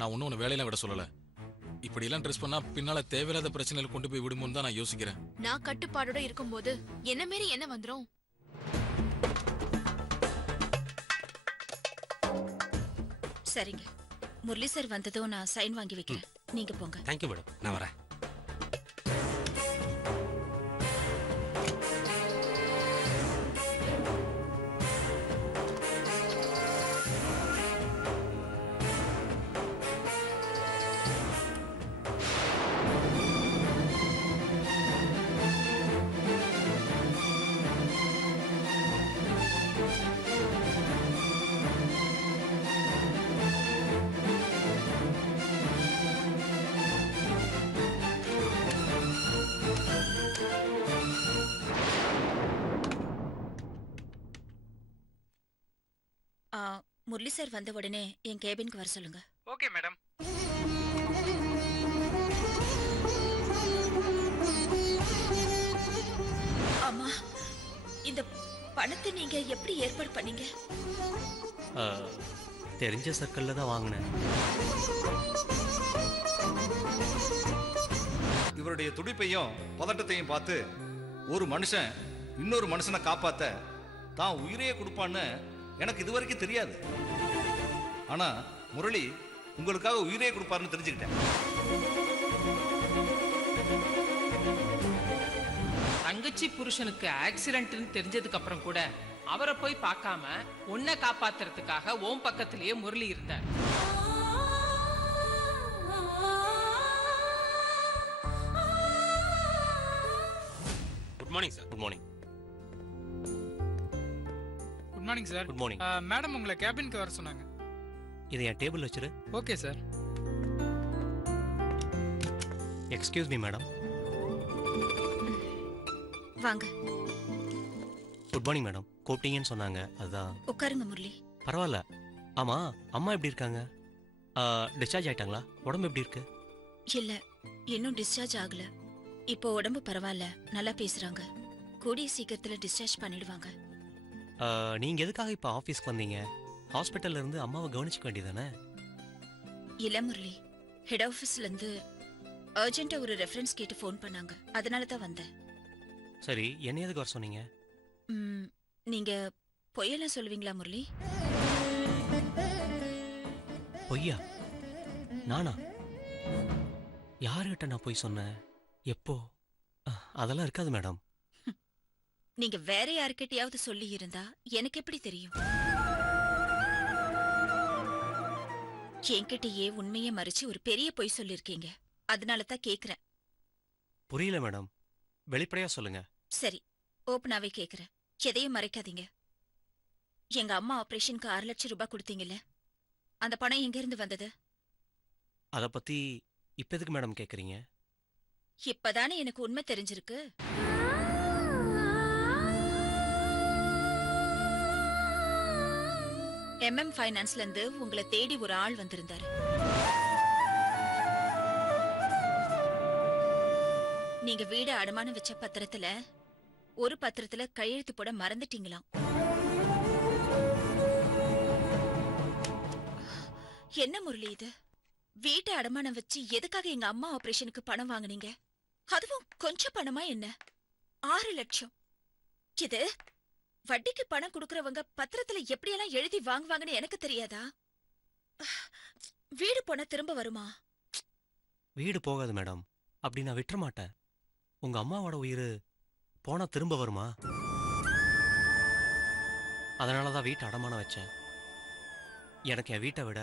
நான் ஒன்னும் உன்னை வேலையெல்லாம் விட சொல்லல. இப்படி எல்லாம் ட்ரெஸ் பண்ணா பின்னால தேவையில்லாத பிரச்சனையில கொண்டு போய் விடுமோன்னு தான் நான் யோசிக்கிறேன். நான் கட்டுப்பாடோட இருக்கும்போது என்ன மீறி என்ன வந்துரும்? சரிங்க, முரளி சார் வந்ததும் நான் சைன் வாங்கி வைக்கிறேன். நீங்க போங்க. தேங்க்யூ மேடம், நான் வரேன். முரளி சார் வந்த உடனே என் கேபினுக்கு வர சொல்லுங்க. Okay madam. அம்மா, இந்த பணத்தை நீங்க எப்படி ஏற்பாடு பண்ணீங்க? தெரிஞ்ச சர்க்கிள்ல தான் வாங்கினேன். இவருடைய துடிப்பையும் பதட்டத்தையும் பார்த்து ஒரு மனுஷன் இன்னொரு மனுஷனை காப்பாத்த தான் உயிரையே கொடுப்பான்னு எனக்கு இதுவரைக்கும் தெரியாது. ஆனா முரளி உங்களுக்காக உயிரையே கொடுப்பாருன்னு தெரிஞ்சுக்கிட்டேன். தங்கச்சி புருஷனுக்கு ஆக்சிடென்ட்னு தெரிஞ்சதுக்கு அப்புறம் கூட அவரை போய் பார்க்காம உன்னை காப்பாத்துறதுக்காக ஓம் பக்கத்திலேயே முரளி இருந்தார். Good morning sir. Good morning. Good morning sir. Good morning. Madam உங்களை கேபினுக்கு வர சொன்னாங்க. இதை என் டேபிள் வச்சிரு. Okay sir. Excuse me madam. வாங்க. Good morning madam. கூப்பிட்டீங்கன்னு சொன்னாங்க, அதுதான். உட்காருங்க முரளி. பரவாயில்ல. ஆமா, அம்மா எப்படி இருக்காங்க? டிஸ்சார்ஜ் ஆயிட்டாங்களா? உடம்பு எப்படி இருக்கு? இல்ல, இன்னும் டிஸ்சார்ஜ் ஆகல. இப்போ உடம்பு பரவாயில்ல, நல்லா பேசுறாங்க. கூடிய சீக்கிரத்துல டிஸ்சார்ஜ் பண்ணிடுவாங்க. நீங்க எதுக்காக இப்ப ஆபீஸ்க்கு வந்தீங்க? ஹாஸ்பிட்டல்ல இருந்து அம்மாவை கவனிச்சுக்க வேண்டியதானே? இல்ல முரளி, ஹெட் ஆபீஸ்ல இருந்து அர்ஜென்ட்டா ஒரு ரெஃபரன்ஸ் கேட்டு ஃபோன் பண்ணாங்க, அதனால தான் வந்தேன். சரி, என்ன எதுக்கு வர சொன்னீங்க? நீங்க பொய்யெல்லாம் சொல்லுவீங்களா முரளி? பொய்யா? நானா? யாருகிட்ட நான் பொய் சொன்னேன்? எப்போ? அதெல்லாம் இருக்காது மேடம். நீங்க வேற யாருக்கிட்டையாவது சொல்லி இருந்தா எனக்கு எப்படி தெரியும்? என்கிட்டயே உண்மையை மறைச்சு ஒரு பெரிய பொய் சொல்லிருக்கீங்க, அதனால தான் கேக்குறேன். புரியல மேடம், வெளிப்படையா சொல்லுங்க. சரி, ஓப்பனாவே கேக்குறேன், எதையும் மறைக்காதீங்க. எங்க அம்மா ஆபரேஷனுக்கு 6 லட்சம் ரூபாய் கொடுத்தீங்கல்ல, அந்த பணம் எங்க இருந்து வந்தது? அத பத்தி இப்ப எதுக்கு மேடம் கேக்குறீங்க? இப்பதானே எனக்கு உண்மை தெரிஞ்சிருக்கு. MM ஃபைனான்ஸ்ல இருந்து உங்களை தேடி ஒரு ஆள் வந்திருந்தாரு. நீங்க வீடு அடமானம் வச்ச பத்திரத்துல ஒரு பத்திரத்துல கையெழுத்து போட மறந்துட்டீங்களாம். என்ன முரளி இது? வீட்டை அடமானம் வச்சு எதுக்காக எங்க அம்மா ஆபரேஷனுக்கு பணம் வாங்குனீங்க? அதுவும் கொஞ்சம் பணமா என்ன? 6 லட்சம். இது வட்டிக்கு பணம் கொடுக்கறவங்க பத்திரத்துல எப்படியெல்லாம் எழுதி வாங்குவாங்கன்னு எனக்கு தெரியாதா? வீடு போனா திரும்ப வருமா? வீடு போகாது மேடம், அப்படி நான் விட்டுற மாட்டேன். உங்க அம்மாவோட உயிர் போனா திரும்ப வருமா? அதனாலதான் வீட்டை அடமானம் வச்சேன். எனக்கு என் வீட்டை விட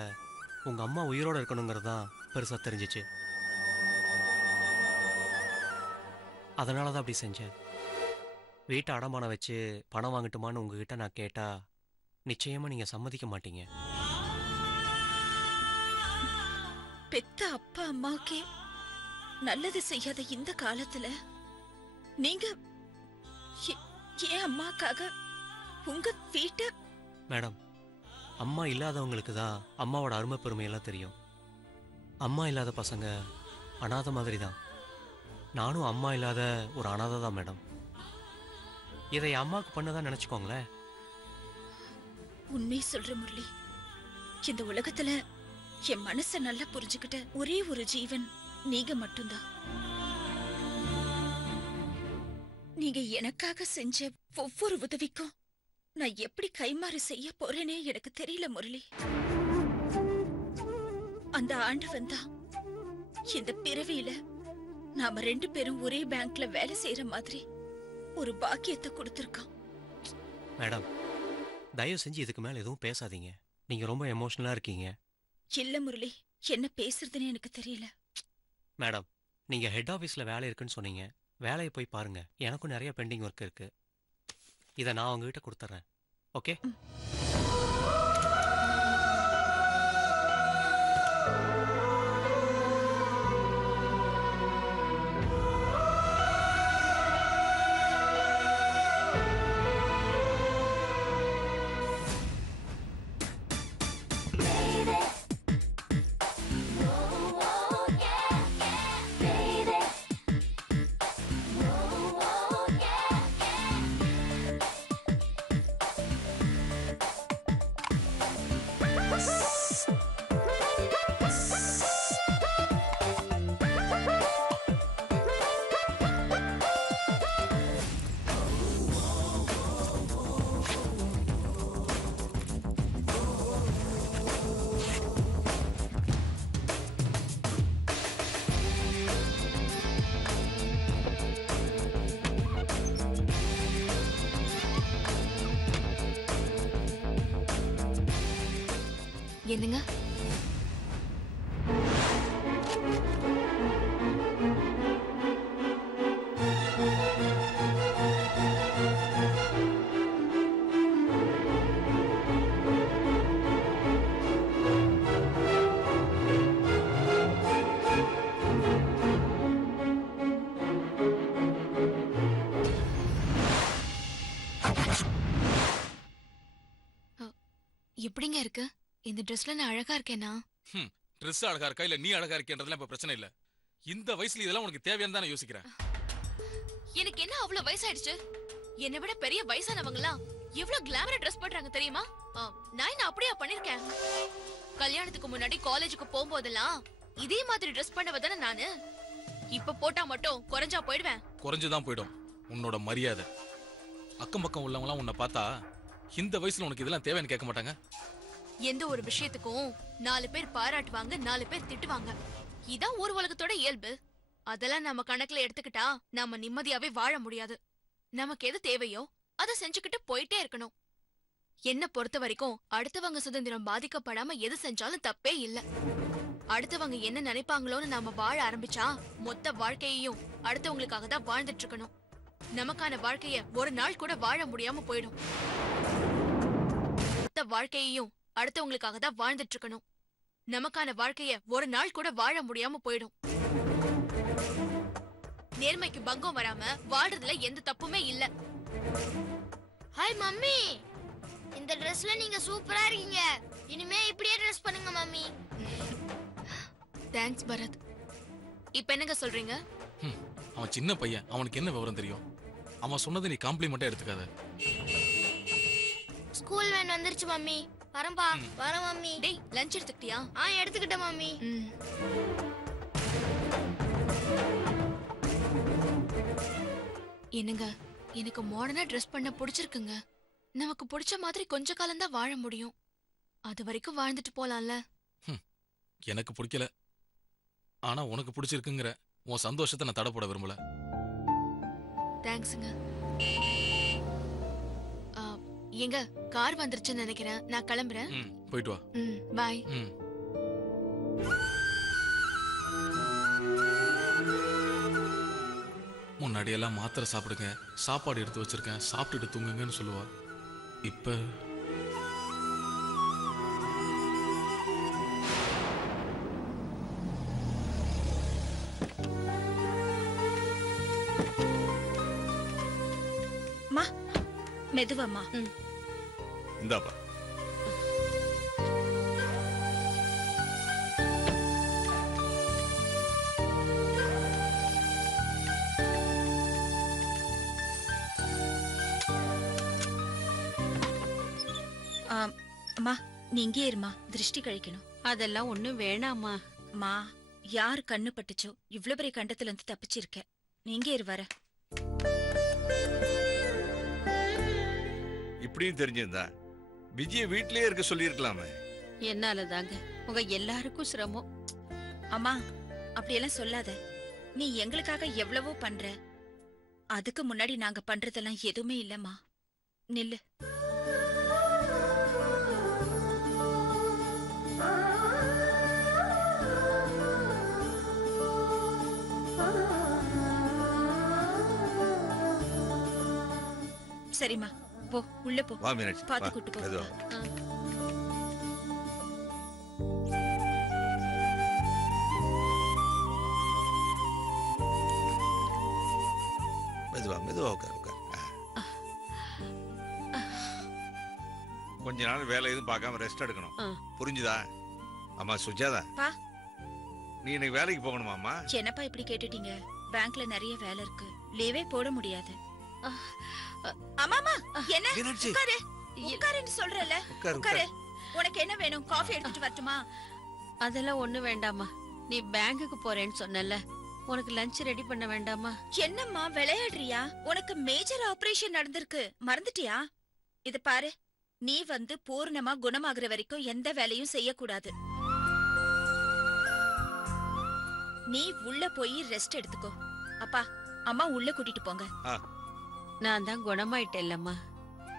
உங்க அம்மா உயிரோட இருக்கணுங்கிறது தான் பெருசா தெரிஞ்சிச்சு. அதனாலதான் அப்படி செஞ்சேன். வீட்டை அடமானம் வச்சு பணம் வாங்கட்டுமான்னு உங்ககிட்ட நான் கேட்டா நிச்சயமா நீங்க சம்மதிக்க மாட்டீங்க. பெத்த அப்பா அம்மாவுக்கே நல்லது செய்யாத இந்த காலத்துல நீங்க ஏன் அம்மாக்காக உங்க வீட்டை? மேடம், அம்மா இல்லாதவங்களுக்கு தான் அம்மாவோட அருமை பெருமையெல்லாம் தெரியும். அம்மா இல்லாத பசங்க அனாதை மாதிரி தான். நானும் அம்மா இல்லாத ஒரு அனாதை தான் மேடம். இதை அம்மாவுக்கு பண்ணதான் நினைச்சுக்கோங்களேன். உண்மை சொல்ற முரளி, இந்த உலகத்துல என் மனச நல்லா புரிஞ்சுக்கிட்ட ஒரே ஒரு ஜீவன் நீங்க மட்டும்தான். நீங்க எனக்காக செஞ்ச ஒவ்வொரு உதவிக்கும் நான் எப்படி கைமாறு செய்ய போறேனே எனக்கு தெரியல முரளி. அந்த ஆண்டவன் தான் இந்த பிறவியில நாம 2 பேரும் ஒரே பேங்க்ல வேலை செய்யற மாதிரி ஒரு பாக்கியத்தை கொடுத்திருக்கான். மேடம், தயவு செஞ்சு இதுக்கு மேல எதுவும் பேசாதீங்க. நீங்க ரொம்ப எமோஷனலா இருக்கீங்க. இல்ல முரளி, என்ன பேசுறதுன்னு எனக்கு தெரியல. மேடம், நீங்க ஹெட் ஆஃபீஸ்ல வேலை இருக்குன்னு சொன்னீங்க. வேலையை போய் பாருங்க. எனக்கும் நிறைய பெண்டிங் ஒர்க் இருக்கு. இதை நான் உங்ககிட்ட கொடுத்துட்றேன். ஓகே? என்னங்க? எப்படிங்க இருக்கு? இந்த ட்ரெஸ்ல நான் அழகா இருக்கேனா? ட்ரெஸ் அழகா இருக்கா இல்ல நீ அழகா இருக்கேன்றதுல இப்ப பிரச்சனை இல்ல. இந்த வயசுல இதெல்லாம் உனக்கு தேவையானு தான் நான் யோசிக்கிறேன். எனக்கு என்ன அவ்வளவு வயசாயிடுச்சு? என்னை விட பெரிய வயசானவங்கலாம் எவ்வளவு கிளாமரா ட்ரெஸ் பண்றாங்க தெரியுமா? நான் என்ன அப்படியே பண்ணிருக்கேன். கல்யாணத்துக்கு முன்னாடி காலேஜுக்கு போகும்போதெல்லாம் இதே மாதிரி ட்ரெஸ் பண்ணவதானே நானு. இப்ப போட்டா மட்டும் குறைஞ்சா போயிடுவேன். குறைஞ்சுதான் போயிடும் உன்னோட மரியாதை. அக்கம் பக்கம் உள்ளவங்களாம் உன்னை பார்த்தா இந்த வயசுல உனக்கு இதெல்லாம் தேவைன்னு கேட்க மாட்டாங்க. எந்த ஒரு விஷயத்துக்கும் 4 பேர் பாராட்டுவாங்க, 4 பேர் திட்டுவாங்க. இதான் ஊர் உலகத்தோட இயல்பு. அதெல்லாம் நம்ம கணக்குல எடுத்துக்கிட்டா நாம நிம்மதியாவே வாழ முடியாது. நமக்கு எது தேவையோ அதை செஞ்சுக்கிட்டு போயிட்டே இருக்கணும். என்ன பொறுத்த வரைக்கும் அடுத்தவங்க சுதந்திரம் பாதிக்கப்படாம எது செஞ்சாலும் தப்பே இல்ல. அடுத்தவங்க என்ன நினைப்பாங்களோன்னு நாம வாழ ஆரம்பிச்சா மொத்த வாழ்க்கையையும் அடுத்தவங்களுக்காக தான் வாழ்ந்துட்டு இருக்கணும். நமக்கான வாழ்க்கைய ஒரு நாள் கூட வாழ முடியாம போயிடும். மொத்த வாழ்க்கையையும் அடுத்தவங்களுக்காக தான் வாழ்ந்துட்டு இருக்கணும். நமக்கான வாழ்க்கைய ஒரு நாள் கூட வாழ முடியாம போயிடும். நேர்மைக்கு பங்கம் வராம வாழ்றதுல எந்த தப்புமே இல்ல. ஹாய் மம்மி, இந்த ட்ரெஸ்ல நீங்க சூப்பரா இருக்கீங்க. இனிமே இப்படியே ட்ரெஸ் பண்ணுங்க மம்மி. தேங்க்ஸ் பரத். இப்ப என்னங்க சொல்றீங்க? அவன் சின்ன பையன், அவனுக்கு என்ன விவரம் தெரியும்? அவன் சொன்னதை நீ காம்ப்ளிமெண்டா எடுத்துக்காத. ஸ்கூல் வேன் வந்துருச்சு மம்மி. வரம்பா, வர மம்மி. டேய், லஞ்ச் எடுத்துக்கிட்டியா? எடுத்துக்கிட்டேன் மம்மி. என்னங்க, எனக்கு மாடர்னா ட்ரெஸ் பண்ண பிடிச்சிருக்குங்க. நமக்கு பிடிச்ச மாதிரி கொஞ்ச காலம் தான் வாழ முடியும். அது வரைக்கும் வாழ்ந்துட்டு போலாம்ல. எனக்கு பிடிக்கல, ஆனா உனக்கு பிடிச்சிருக்குங்கிற உன் சந்தோஷத்தை நான் தடை போட விரும்பல. தேங்க்ஸுங்க. எங்க கார் வந்துருச்சுன்னு நினைக்கிறேன். நான் கிளம்புறேன். போயிட்டு வா. பாய். முன்னாடியெல்லாம் மாத்திரை சாப்பிடுங்க, சாப்பாடு எடுத்து வச்சிருக்கேன், சாப்பிட்டுட்டு தூங்குங்கன்னு சொல்லுவா. இப்ப மெதுவாமா. இந்தாப்பா. அம்மா, நீ இங்கே இருமா, திருஷ்டி கழிக்கணும். அதெல்லாம் ஒண்ணும் வேணாமா. மா, யார் கண்ணு பட்டுச்சோ இவ்ளோ பெரிய கண்டத்துல இருந்து தப்பிச்சிருக்க. நீங்க இரு வர. இப்படியும் தெரிஞ்சிருந்தா விஜய வீட்லயே இருக்க சொல்லியிருக்கலாமே. என்னாலதாங்க உங்க எல்லாருக்கும் சிரமம். அம்மா, அப்படியெல்லாம் சொல்லாத. நீ எங்களுக்காக எவ்வளவோ பண்ற. அதுக்கு முன்னாடி நாங்க பண்றதெல்லாம் எதுவுமே இல்லம்மா. நில்லு. சரிம்மா, போ உள்ள போ. வா மீனாட்சி, பாத்து வா. கூட்டு போ. மெதுவா. மெதுவா மெதுவா உட்கார் உட்கார். கொஞ்ச நாள் வேலை எதுவும் பார்க்காம ரெஸ்ட் எடுக்கணும். புரிஞ்சுதா? அம்மா சுஜாதா, பா. நீ இன்னைக்கு வேலைக்கு போகணுமாம்மா? என்னப்பா இப்படி கேட்டுட்டீங்க? பேங்க்ல நிறைய வேலை இருக்கு, லீவே போட முடியாது. அம்மாமா, என்ன? மீனாட்சி. உட்காரு உட்காருன்னு சொல்றல. உட்காரு, உட்காரு. உனக்கு என்ன வேணும்? காஃபி எடுத்துட்டு வரட்டுமா? அதெல்லாம் ஒண்ணு வேண்டாமா. நீ பேங்குக்கு போறேன்னு சொன்னல, உனக்கு லஞ்ச் ரெடி பண்ண வேண்டாமா? என்னம்மா விளையாடுறியா? உனக்கு மேஜர் ஆபரேஷன் நடந்திருக்கு, மறந்துட்டியா? இது பாரு, நீ வந்து பூர்ணமா குணமாகுற வரைக்கும் எந்த வேலையும் செய்யக்கூடாது. நீ உள்ள போய் ரெஸ்ட் எடுத்துக்கோ. அப்பா, அம்மா உள்ள கூட்டிட்டு போங்க. நான் தான் குணமாயிட்டேன்லம்மா.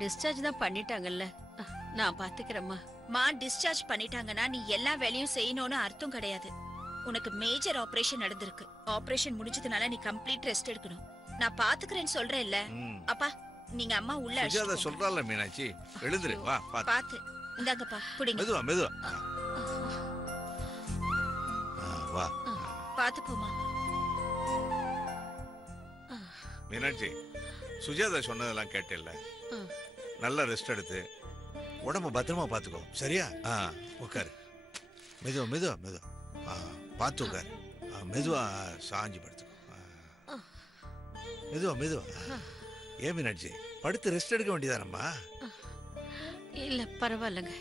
டிஸ்சார்ஜ் தான் பண்ணிட்டாங்கல்ல, நான் பாத்துக்கிறேம்மா. மா, டிஸ்சார்ஜ் பண்ணிட்டாங்கன்னா நீ எல்லா வேலையும் செய்யணும்னு அர்த்தம் கிடையாது. உனக்கு மேஜர் ஆபரேஷன் நடந்திருக்கு. ஆபரேஷன் முடிஞ்சதுனால நீ கம்ப்ளீட் ரெஸ்ட் எடுக்கணும். நான் பாத்துக்கிறேன்னு சொல்றேன்ல. அப்பா, நீங்க அம்மா உள்ள சுஜாதா சொல்றால மீனாட்சி, எழுந்துரு. வா பாத்து. பாத்து. இந்தாங்கப்பா, புடிங்க. மெதுவா மெதுவா. வா. பாத்து போமா. மீனாட்சி, சுஜாதா சொன்னதெல்லாம் கேட்டேல்ல. நல்லா ரெஸ்ட் எடுத்து உடம்ப பத்திரமா பாத்துக்கோ, சரியா? உட்காரு. மெதுவா மெதுவா மெதுவா. பார்த்து உட்காரு. மெதுவா சாஞ்சி படுத்துக்கோ. மெதுவா மெதுவா. ஏன் மீனாட்சி, படுத்து ரெஸ்ட் எடுக்க வேண்டியதானம்மா? இல்ல பரவாயில்லங்க.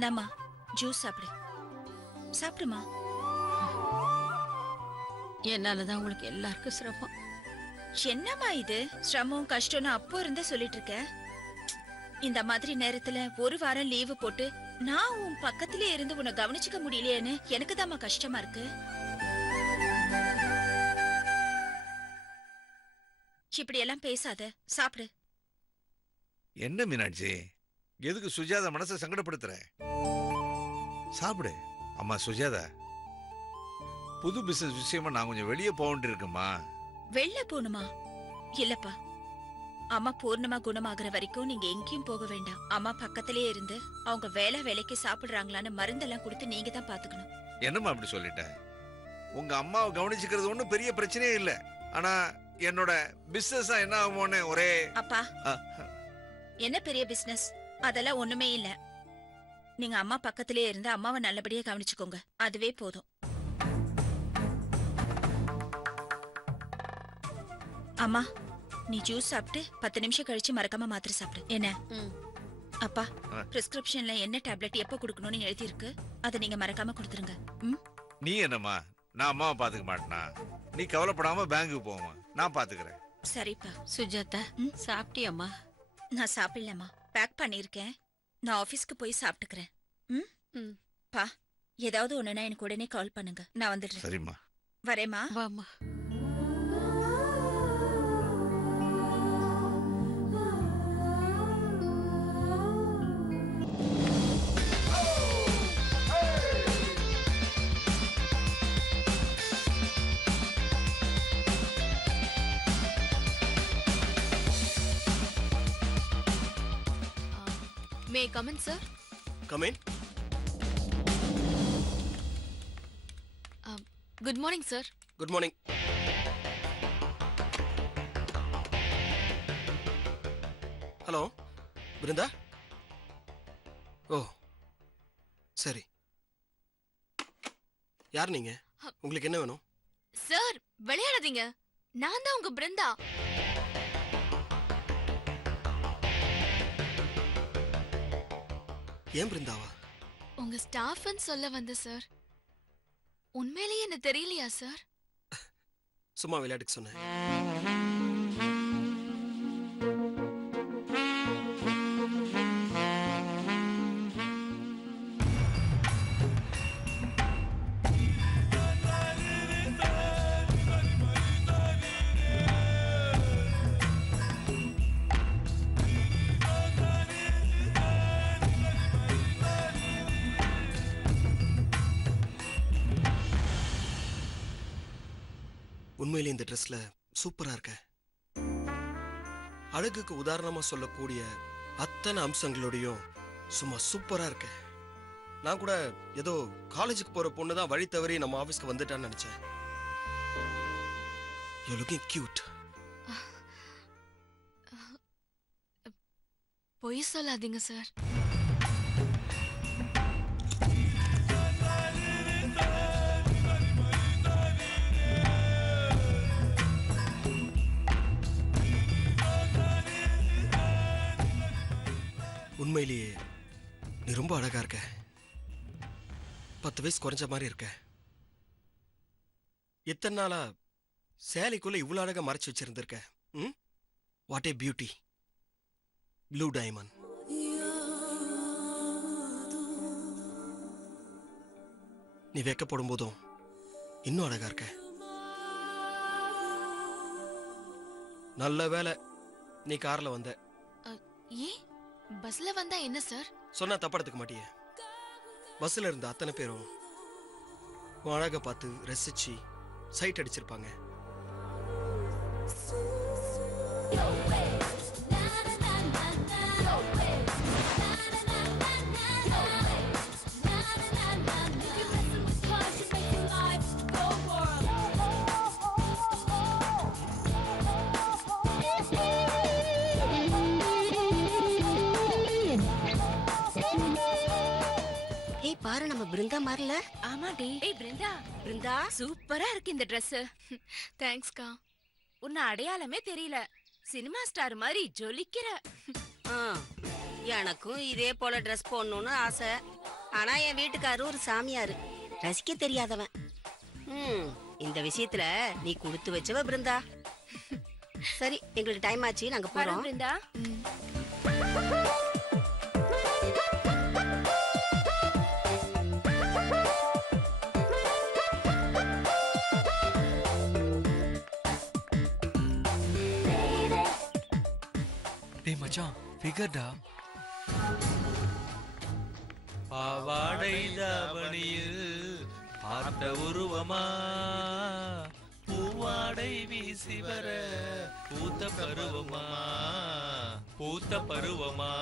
இந்தாம்மா, ஜூஸ் சாப்பிடு. சாப்பிடுமா. என்னாலதான் உங்களுக்கு எல்லாருக்கும் சிரமம். என்னம்மா இது? சிரமம் கஷ்டம்னு அப்போ இருந்தே சொல்லிட்டு இருக்க. இந்த மாதிரி நேரத்துல ஒரு வாரம் லீவு போட்டு நான் உன் பக்கத்திலே இருந்து உன்னை கவனிச்சுக்க முடியலையேன்னு எனக்கு தாம்மா கஷ்டமா இருக்கு. இப்படி எல்லாம் பேசாத, சாப்பிடு. என்ன மீனாட்சி, எதுக்கு சுஜாதா மனசை சங்கடப்படுத்துற? சாப்பிடு. அம்மா சுஜாதா, புது பிசினஸ் விஷயமா நான் கொஞ்சம் வெளியே போக வேண்டியிருக்குமா? வெளில போகணுமா? இல்லப்பா, அம்மா பூர்ணமா குணமாகற வரைக்கும் நீங்க எங்கேயும் போக வேண்டாம். அம்மா பக்கத்திலே இருந்து அவங்க வேலைக்கு சாப்பிடுறாங்களான்னு மருந்தெல்லாம் கொடுத்து நீங்க தான் பாத்துக்கணும். என்னம்மா அப்படி சொல்லிட்ட? உங்க அம்மாவை கவனிச்சுக்கிறது ஒன்றும் பெரிய பிரச்சனையே இல்லை. ஆனா என்னோட பிசினஸ் என்ன ஆகுமோன்னு ஒரே. அப்பா, என்ன பெரிய பிசினஸ்? அதெல்லாம் ஒண்ணுமே இல்ல. நீங்க அம்மா பக்கத்திலே இருந்து அம்மாவை நல்லபடியா கவனிச்சுக்கோங்க, அதுவே போதும். அம்மா, நீ ஜூஸ் சாப்பிட்டு 10 நிமிஷம் கழிச்சு மறக்காம மாத்திரை சாப்பிடு. என்ன? அப்பா, பிரிஸ்கிரிப்ஷன்ல என்ன டேப்லெட் எப்ப கொடுக்கணும்னு எழுதி இருக்கு, அதை நீங்க மறக்காம கொடுத்துருங்க. நீ என்னம்மா, நான் அம்மாவை பாத்துக்க மாட்டேனா? நீ கவலைப்படாம பேங்குக்கு போமா, நான் பாத்துக்கிறேன். சரிப்பா. சுஜாதா, சாப்பிட்டியம்மா? நான் சாப்பிடலம்மா, பேக் பண்ணியிருக்கேன். நான் ஆபீஸ்க்கு போய் சாப்பிட்டுக்கிறேன். ம் ம். பா, ஏதாவது ஒண்ணுனா எனக்கு உடனே கால் பண்ணுங்க, நான் வந்துடுறேன். சரிம்மா. வரேம்மா. வாம்மா. May come in sir? Come in. Good morning sir. Good morning. Hello Brinda. ஓ சரி. யார் நீங்க? உங்களுக்கு என்ன வேணும்? சார் விளையாடாதீங்க, நான் தான் உங்க பிருந்தா. ஏன் பிருந்தாவா? உங்க ஸ்டாஃப்னு சொல்ல வந்த சார். உண்மையிலேயே என்ன தெரியலையா சார்? சும்மா விளையாட்டுக்கு சொன்னேன். உண்மையிலே இந்த ட்ரெஸ்ல சூப்பரா இருக்க. அழகுக்கு உதாரணமா சொல்லக்கூடிய அத்தனை அம்சங்களோடையும் சும்மா சூப்பரா இருக்க. நான் கூட ஏதோ காலேஜுக்கு போற பொண்ணு தான் வழி தவறி நம்ம ஆபீஸ்க்கு வந்துட்டான்னு நினைச்சேன். You looking cute. பொய் சொல்லாதீங்க சார். உண்மையிலேயே நீ ரொம்ப அழகா இருக்க. 10 வயசு குறைஞ்ச மாதிரி இருக்க. எத்தனை நாளா சேலைக்குள்ள இவ்வளவு அழகா மறைச்சு வச்சிருந்திருக்க. What a beauty. Blue diamond. நீ வெக்கப்படும் போதும் இன்னும் அழகா இருக்க. நல்ல வேலை நீ கார்ல வந்த. ஏன் பஸ்ல வந்தா என்ன சார்? சொன்னா தப்பா எடுத்துக்க மாட்டியே. பஸ்ல இருந்த அத்தனை பேரும் உன் அழகை பார்த்து ரசிச்சு சைட் அடிச்சிருப்பாங்க. பாரு நம்ம பிருந்தா மாறல. ஆமாடி. ஏய் பிருந்தா. பிருந்தா சூப்பரா இருக்கு இந்த Dress. தேங்க்ஸ்கா. உன்ன அடையாளமே தெரியல. சினிமா ஸ்டார் மாதிரி ஜொலிக்கிற. எனக்கும் இதே போல Dress போடணும்னு ஆசை. ஆனா என் வீட்டுக்காரரு ஒரு சாமியாரு, ரசிக்க தெரியாதவன். இந்த விஷயத்துல நீ கொடுத்து வச்சவ பிருந்தா. சரி, எங்களுக்கு டைம் ஆச்சு, நாங்க போறோம். பிருந்தா. டேய் மச்சான், ஃபிகர்டா. பாவாடை தாவணியில் பார்த்த உருவமா, பூவாடை வீசி வர பூத்த பருவமா, பூத்த பருவமா.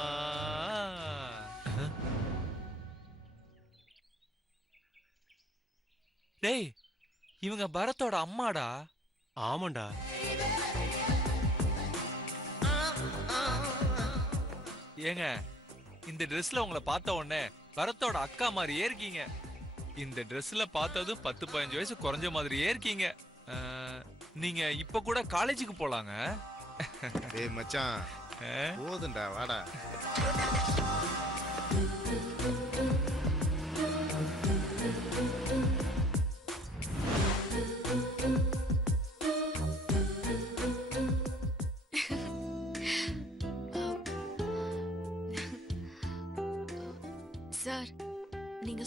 டேய், இவங்க பரத்தோட அம்மாடா. ஆமாண்டா. ஏங்க, இந்த ட்ரெஸ்ல உங்களை பார்த்த உடனே பரத்தோட அக்கா மாதிரியே இருக்கீங்க. இந்த ட்ரெஸ்ல பார்த்ததும் 10-15 வயசு குறைஞ்ச மாதிரியே இருக்கீங்க. நீங்க இப்ப கூட காலேஜுக்கு போலாங்க. டேய் மச்சான், போதுண்டா, வாடா.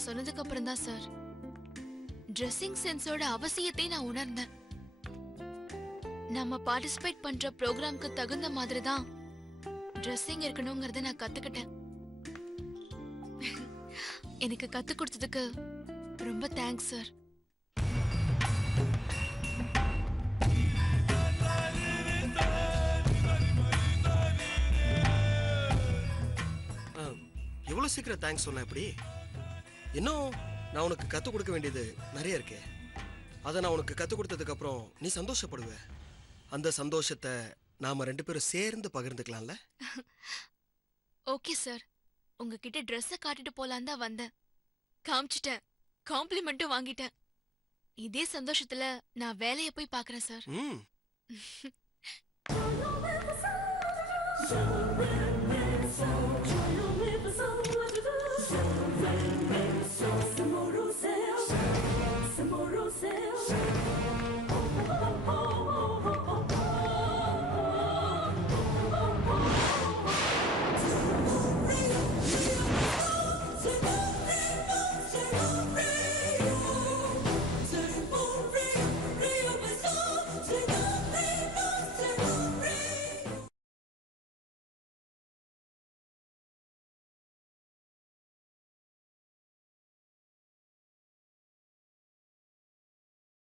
சொன்னதுக்கு அப்புறம் தான் சார் ட்ரெஸ்ஸிங் சென்ஸோட அவசியத்தை நான் உணர்ந்தேன். நம்ம பார்ட்டிசிபேட் பண்ற ப்ரோக்ராம்க்கு தகுந்த மாதிரி தான் ட்ரெஸ்ஸிங் இருக்கணுங்கிறத நான் கத்துக்கிட்டேன். எனக்கு கத்து கொடுத்ததுக்கு ரொம்ப தேங்க்ஸ் சார். எவ்வளவு சீக்கிரம் தேங்க்ஸ் சொன்ன எப்படி? இன்னும் நான் உனக்கு கற்றுக் கொடுக்க வேண்டியது நிறைய இருக்கு. அதை நான் உனக்கு கற்றுக் கொடுத்ததுக்கு அப்புறம் நீ சந்தோஷப்படுவ. அந்த சந்தோஷத்தை நாம 2 பேரும் சேர்ந்து பகிர்ந்துக்கலாம்ல? ஓகே சார், உங்ககிட்ட ட்ரெஸ்ஸை காட்டிட்டு போலான்னு தான் வந்தேன். காமிச்சிட்டேன், காம்ப்ளிமெண்ட்டும் வாங்கிட்டேன். இதே சந்தோஷத்துல நான் வேலையை போய் பார்க்கறேன் சார்.